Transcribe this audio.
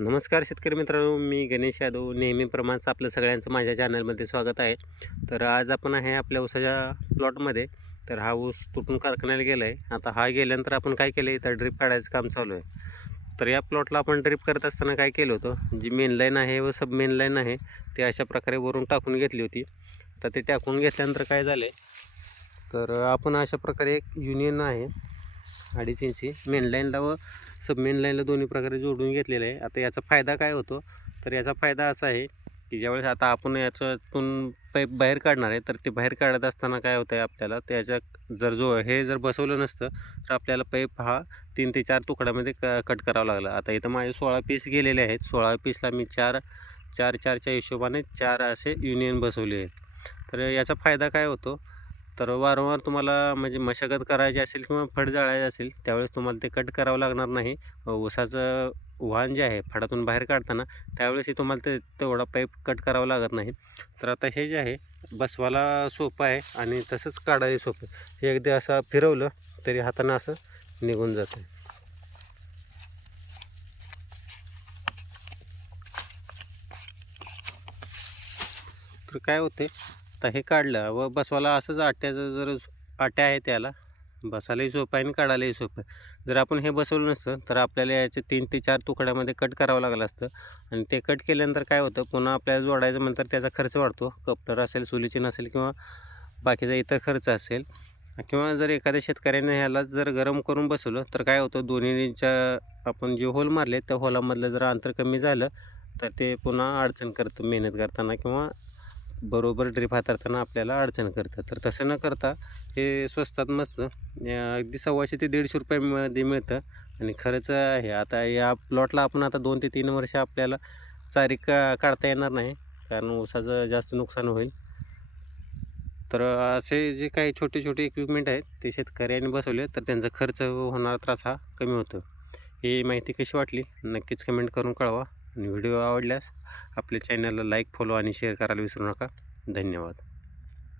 नमस्कार शेतकरी मित्रांनो, मी गणेश यादव. नेहमीप्रमाणेच आपलं सगळ्यांचं माझ्या चॅनलमध्ये स्वागत आहे. तर आज आपण आहे आपल्या ऊसाच्या प्लॉटमध्ये. तर हा ऊस तुटून कारखान्याला गेला आहे. आता हा गेल्यानंतर आपण काय केलं, इथं ड्रिप काढायचं काम चालू आहे. तर या प्लॉटला आपण ड्रिप करत असताना काय केलं होतं, जी मेन लाईन आहे व सब मेन लाईन आहे ते अशा प्रकारे वरून टाकून घेतली होती. तर ते टाकून घेतल्यानंतर काय झालं, तर आपण अशा प्रकारे एक युनियन आहे 2.5 इंची मेन लाईनला व सब मेन लाईनला दोन्ही प्रकारे जोडून घेतलेलं आहे. आता याचा फायदा काय होतो, तर याचा फायदा असा आहे की ज्यावेळेस आता आपण याच्यातून पाईप बाहेर काढणार आहे, तर ते बाहेर काढत असताना काय होतं आहे आपल्याला त्याच्या जर बसवलं नसतं तर आपल्याला पाईप हा 3 ते 4 तुकड्यामध्ये कट करावा लागला. आता इथं माझे 16 पीस गेलेले आहेत. 16 पीसला मी 4-4च्या हिशोबाने 4 असे युनियन बसवले आहेत. तर याचा फायदा काय होतो, तर वारंवार तुम्हाला म्हणजे मशागत करायची असेल किंवा फड जाळायची असेल त्यावेळेस तुम्हाला ते कट करावं लागणार नाही. ऊसाचं वाहन जे आहे फडातून बाहेर काढताना त्यावेळेसही तुम्हाला तेवढा पाईप कट करावा लागत नाही. तर आता हे जे आहे बसवायला सोपं आहे आणि तसंच काढायला सोपं आहे. हे एकदा असं फिरवलं तरी हातानं असं निघून जातं. तर काय होते, आता हे काढलं व बसवायला असंच आट्या आहे त्याला, बसायलाही सोपं आहे आणि काढायलाही सोपं आहे. जर आपण हे बसवलं नसतं तर आपल्याला याचे 3 ते 4 तुकड्यामध्ये कट करावं लागलं असतं आणि ते कट केल्यानंतर काय होतं, पुन्हा आपल्याला जोडायचं म्हणतात त्याचा खर्च वाढतो. कप्टर असेल, सुलीची नसेल किंवा बाकीचा इतर खर्च असेल किंवा जर एखाद्या शेतकऱ्याने ह्याला जर गरम करून बसवलं तर काय होतं, दोन्हीच्या आपण जे होल मारले त्या होलामधलं जर अंतर कमी झालं तर ते पुन्हा अडचण करतं मेहनत करताना किंवा बरोबर ड्रिप हाताळताना आपल्याला अडचण करतं. तर तसं न करता हे स्वस्तात मस्त अगदी 125 ते ₹150 मिळतं आणि खर्च आहे. आता या प्लॉटला आपण आता 2 ते 3 वर्ष आपल्याला चारी काढता येणार नाही, कारण ऊसाचं जास्त नुकसान होईल. तर असे जे काही छोटे छोटे इक्विपमेंट आहेत ते शेतकऱ्यांनी बसवले तर त्यांचा खर्च होणारा त्रास हा कमी होतो. ही माहिती कशी वाटली नक्कीच कमेंट करून कळवा आणि व्हिडिओ आवडल्यास आपल्या चॅनलला लाईक, फॉलो आणि शेअर करायला विसरू नका. धन्यवाद.